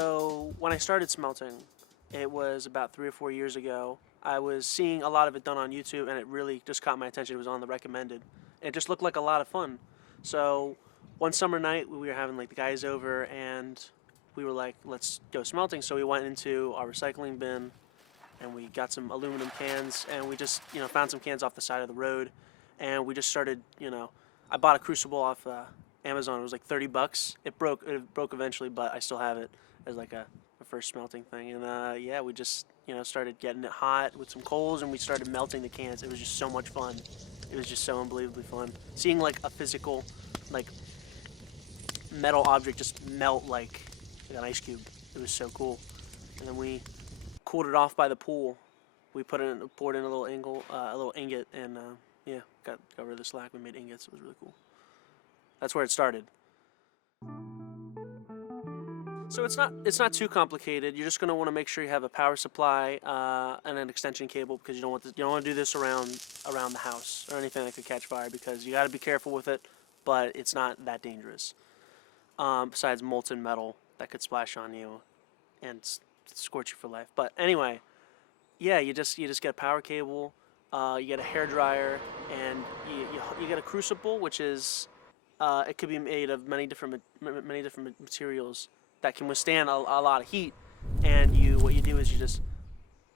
So when I started smelting, it was about 3 or 4 years ago. I was seeing a lot of it done on YouTube, and it really just caught my attention. It was on the recommended. It just looked like a lot of fun. So one summer night, we were having like the guys over, and we were like, let's go smelting. So we went into our recycling bin, and we got some aluminum cans, and we just, found some cans off the side of the road, and we just started, I bought a crucible off Amazon. It was like $30. It broke eventually, but I still have it as like a first smelting thing. And yeah, we just, started getting it hot with some coals, and we started melting the cans. It was just so much fun. It was just so unbelievably fun. Seeing like a physical, like, metal object just melt like an ice cube. It was so cool. And then we cooled it off by the pool. We poured in a little ingot, and yeah, got rid of the slack. We made ingots. It was really cool. That's where it started. So it's not too complicated. You're just gonna want to make sure you have a power supply and an extension cable, because you don't want to do this around the house or anything that could catch fire, because you got to be careful with it. But it's not that dangerous. Besides molten metal that could splash on you and scorch you for life. But anyway, yeah, you just get a power cable. You get a hair dryer, and you get a crucible, which is it could be made of many different materials that can withstand a lot of heat. And what you do is you just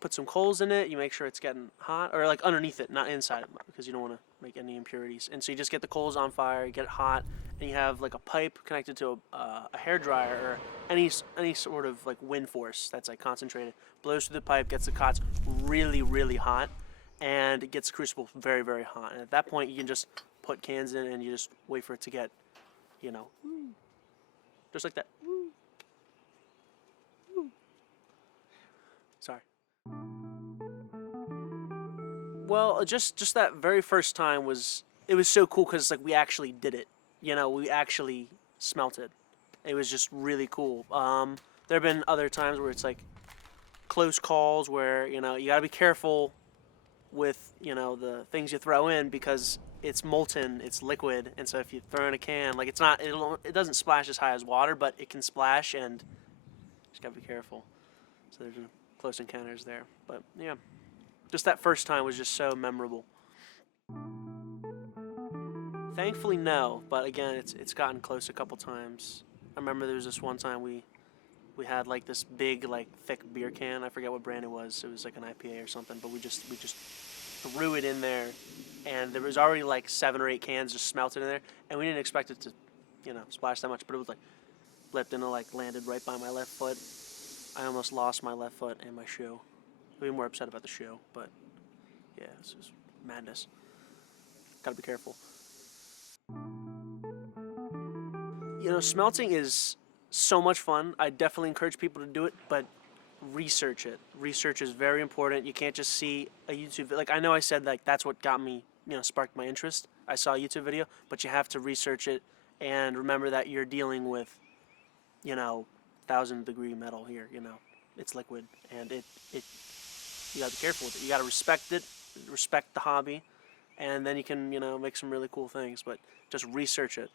put some coals in it. You make sure it's getting hot, or like underneath it, not inside it, because you don't want to make any impurities. And so you just get the coals on fire, you get it hot, and you have like a pipe connected to a hair dryer, or any sort of like wind force that's like concentrated, blows through the pipe, gets the cots really, really hot, and it gets the crucible very, very hot. And at that point, you can just put cans in, and you just wait for it to get, just like that. Sorry. Well, just that very first time it was so cool, because like we actually did it. We actually smelted. It was just really cool. There have been other times where it's like close calls where, you got to be careful with, the things you throw in, because it's molten, it's liquid, and so if you throw in a can, like it doesn't splash as high as water, but it can splash, and just got to be careful. So there's close encounters there. But yeah, just that first time was just so memorable. Thankfully, no, but again, it's gotten close a couple times. I remember there was this one time we had like this big, like, thick beer can. I forget what brand it was. It was like an IPA or something, but we just threw it in there, and there was already like 7 or 8 cans just smelted in there, and we didn't expect it to, splash that much, but it was like flipped and it like landed right by my left foot. I almost lost my left foot and my shoe. I'd be more upset about the shoe, but yeah, this is madness. Gotta be careful. Smelting is so much fun. I definitely encourage people to do it, but research it. Research is very important. You can't just see a YouTube video. Like, I know I said like that's what got me, sparked my interest. I saw a YouTube video, but you have to research it, and remember that you're dealing with, 1,000-degree metal here. It's liquid, and you gotta be careful with it. You gotta respect it, respect the hobby, and then you can, make some really cool things. But just research it.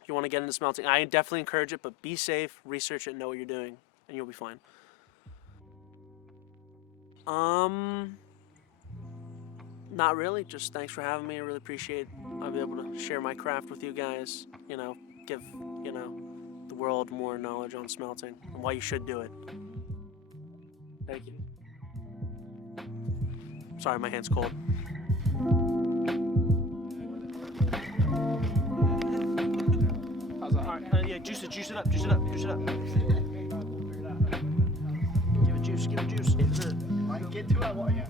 If you want to get into smelting, I definitely encourage it, but be safe, research it, know what you're doing, and you'll be fine. Not really. Just thanks for having me. I really appreciate I'll be able to share my craft with you guys. Give, the world more knowledge on smelting and why you should do it. Thank you. Sorry, my hand's cold. How's that? All right, yeah, juice it up. Give it juice. I can get to it, what, yeah.